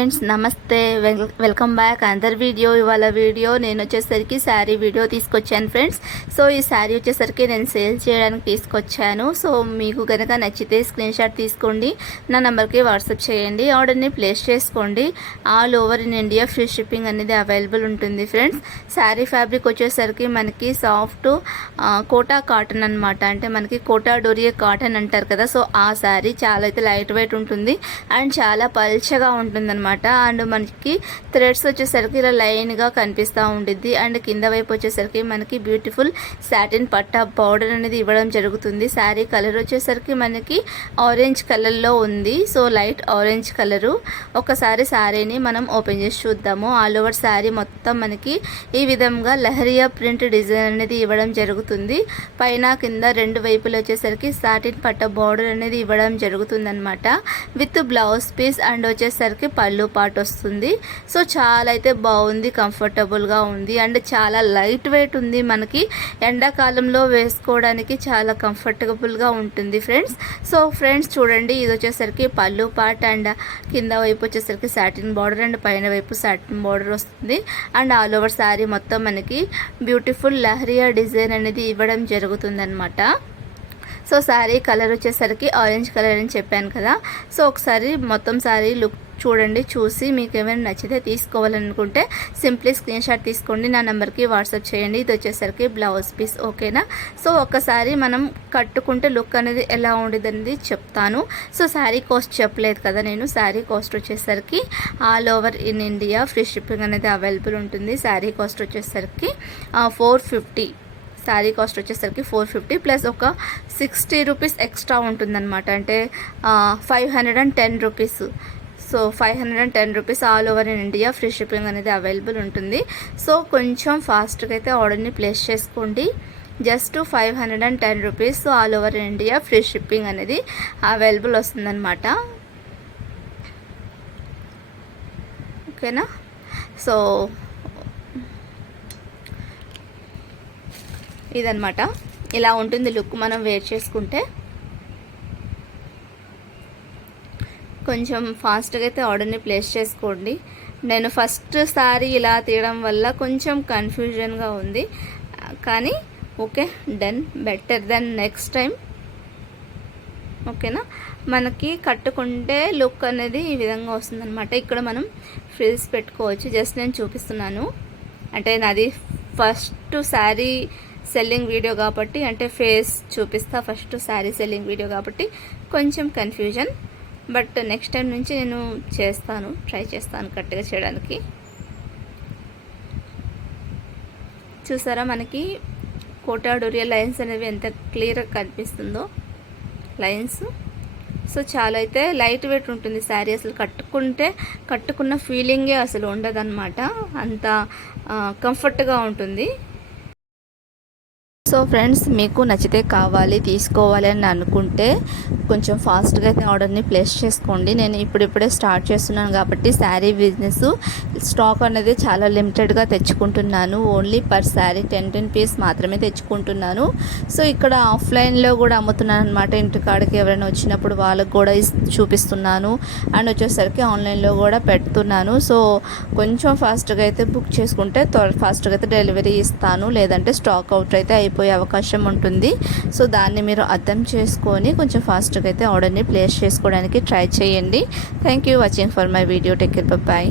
Friends నమస్తే welcome back అందర్ ఇవాళ వీడియో నేను వచ్చేసరికి శారీ వీడియో తీసుకొచ్చాను ఫ్రెండ్స్. సో ఈ శారీ వచ్చేసరికి నేను సేల్ చేయడానికి తీసుకొచ్చాను. సో మీకు కనుక నచ్చితే స్క్రీన్ షాట్ తీసుకోండి, నా నెంబర్కి వాట్సాప్ చేయండి, ఆర్డర్ని ప్లేస్ చేసుకోండి. All over in India free shipping అనేది అవైలబుల్ ఉంటుంది ఫ్రెండ్స్. శారీ ఫ్యాబ్రిక్ వచ్చేసరికి మనకి సాఫ్ట్ కోటా కాటన్ అనమాట, అంటే మనకి కోటా డోరియా కాటన్ అంటారు కదా. సో ఆ శారీ చాలా అయితే లైట్ వెయిట్ ఉంటుంది అండ్ చాలా పల్చగా ఉంటుంది అనమాట. అండ్ మనకి థ్రెడ్స్ వచ్చేసరికి ఇలా లైన్గా కనిపిస్తూ ఉండిద్ది. అండ్ కింద వైపు వచ్చేసరికి మనకి బ్యూటిఫుల్ సాటిన్ పట్టా బార్డర్ అనేది ఇవ్వడం జరుగుతుంది. శారీ కలర్ వచ్చేసరికి మనకి ఆరెంజ్ కలర్లో ఉంది, సో లైట్ ఆరెంజ్ కలరు. ఒకసారి శారీని మనం ఓపెన్ చేసి చూద్దాము. ఆల్ ఓవర్ శారీ మొత్తం మనకి ఈ విధంగా లహరియా ప్రింట్ డిజైన్ అనేది ఇవ్వడం జరుగుతుంది. పైన కింద రెండు వైపులు వచ్చేసరికి సాటిన్ పట్టా బార్డర్ అనేది ఇవ్వడం జరుగుతుంది అనమాట, విత్ బ్లౌజ్ పీస్ అండ్ వచ్చేసరికి పళ్ళు పాటు వస్తుంది. సో చాలా అయితే బాగుంది, కంఫర్టబుల్గా ఉంది అండ్ చాలా లైట్ వెయిట్ ఉంది. మనకి ఎండాకాలంలో వేసుకోవడానికి చాలా కంఫర్టబుల్గా ఉంటుంది ఫ్రెండ్స్. సో ఫ్రెండ్స్ చూడండి, ఇది వచ్చేసరికి పళ్ళు పార్ట్ అండ్ కింద వైపు వచ్చేసరికి సాటిన్ బార్డర్ అండ్ పైన వైపు సాటిన్ బార్డర్ వస్తుంది. అండ్ ఆల్ ఓవర్ శారీ మొత్తం మనకి బ్యూటిఫుల్ లహరియా డిజైన్ అనేది ఇవ్వడం జరుగుతుంది అనమాట. సో శారీ కలర్ వచ్చేసరికి ఆరెంజ్ కలర్ అని చెప్పాను కదా. సో ఒకసారి మొత్తం శారీ లుక్ చూడండి, చూసి మీకు ఏమైనా నచ్చితే తీసుకోవాలనుకుంటే సింప్లీ స్క్రీన్ షాట్ తీసుకోండి, నా నెంబర్కి వాట్సాప్ చేయండి. ఇది వచ్చేసరికి బ్లౌజ్ పీస్, ఓకేనా. సో ఒక్కసారి మనం కట్టుకుంటే లుక్ అనేది ఎలా ఉండేది చెప్తాను. సో శారీ కాస్ట్ చెప్పలేదు కదా నేను. శారీ కాస్ట్ వచ్చేసరికి all over in India free shipping అనేది అవైలబుల్ ఉంటుంది. శారీ కాస్ట్ వచ్చేసరికి 450. శారీ కాస్ట్ వచ్చేసరికి 450 ప్లస్ ఒక 60 రూపీస్ ఎక్స్ట్రా ఉంటుందన్నమాట, అంటే 510 rupees. So 510 rupees all over in India free shipping అనేది అవైలబుల్ ఉంటుంది. సో కొంచెం ఫాస్ట్గా అయితే ఆర్డర్ని ప్లేస్ చేసుకోండి. Just 510 rupees all over in India free shipping అనేది అవైలబుల్ వస్తుందన్నమాట, ఓకేనా. సో ఇదన్నమాట, ఇలా ఉంటుంది లుక్ మనం వేర్ చేసుకుంటే. కొంచెం ఫాస్ట్గా అయితే ఆర్డర్ని ప్లేస్ చేసుకోండి. నేను ఫస్ట్ సారీ ఇలా తీయడం వల్ల కొంచెం కన్ఫ్యూజన్గా ఉంది, కానీ okay, done, better then next time, ఓకేనా. మనకి కట్టుకుంటే లుక్ అనేది ఈ విధంగా వస్తుందన్నమాట. ఇక్కడ మనం ఫ్రిల్స్ పెట్టుకోవచ్చు, జస్ట్ నేను చూపిస్తున్నాను. అంటే నాది ఫస్ట్ శారీ సెల్లింగ్ వీడియో కాబట్టి, అంటే ఫేస్ చూపిస్తా, ఫస్ట్ శారీ సెల్లింగ్ వీడియో కాబట్టి కొంచెం కన్ఫ్యూజన్. బట్ నెక్స్ట్ టైం నుంచి నేను చేస్తాను, ట్రై చేస్తాను కరెక్ట్గా చేయడానికి. చూసారా మనకి కోటా డోరియా లైన్స్ అనేవి ఎంత క్లియర్గా కనిపిస్తుందో లైన్స్. సో చాలా అయితే లైట్ వెయిట్ ఉంటుంది శారీ. అసలు కట్టుకున్న ఫీలింగే అసలు ఉండదన్నమాట, అంత కంఫర్ట్గా ఉంటుంది. సో ఫ్రెండ్స్, మీకు నచ్చితే కావాలి తీసుకోవాలి అని అనుకుంటే కొంచెం ఫాస్ట్గా అయితే ఆర్డర్ని ప్లేస్ చేసుకోండి. నేను ఇప్పుడిప్పుడే స్టార్ట్ చేస్తున్నాను కాబట్టి శారీ బిజినెస్ స్టాక్ అనేది చాలా లిమిటెడ్గా తెచ్చుకుంటున్నాను. ఓన్లీ పర్ శారీ 10 పీస్ మాత్రమే తెచ్చుకుంటున్నాను. సో ఇక్కడ ఆఫ్లైన్లో కూడా అమ్ముతున్నాను అనమాట. ఇంటికాడికి ఎవరైనా వచ్చినప్పుడు వాళ్ళకి కూడా చూపిస్తున్నాను. అండ్ వచ్చేసరికి ఆన్లైన్లో కూడా పెడుతున్నాను. సో కొంచెం ఫాస్ట్గా అయితే బుక్ చేసుకుంటే ఫాస్ట్గా అయితే డెలివరీ ఇస్తాను, లేదంటే స్టాక్ అవుట్ అయితే అయిపోయే అవకాశం ఉంటుంది. సో దాన్ని మీరు అర్థం చేసుకొని కొంచెం ఫాస్ట్గా అయితే ఆర్డర్ని ప్లేస్ చేసుకోవడానికి ట్రై చేయండి. Thank you watching for my video. Take care, bye.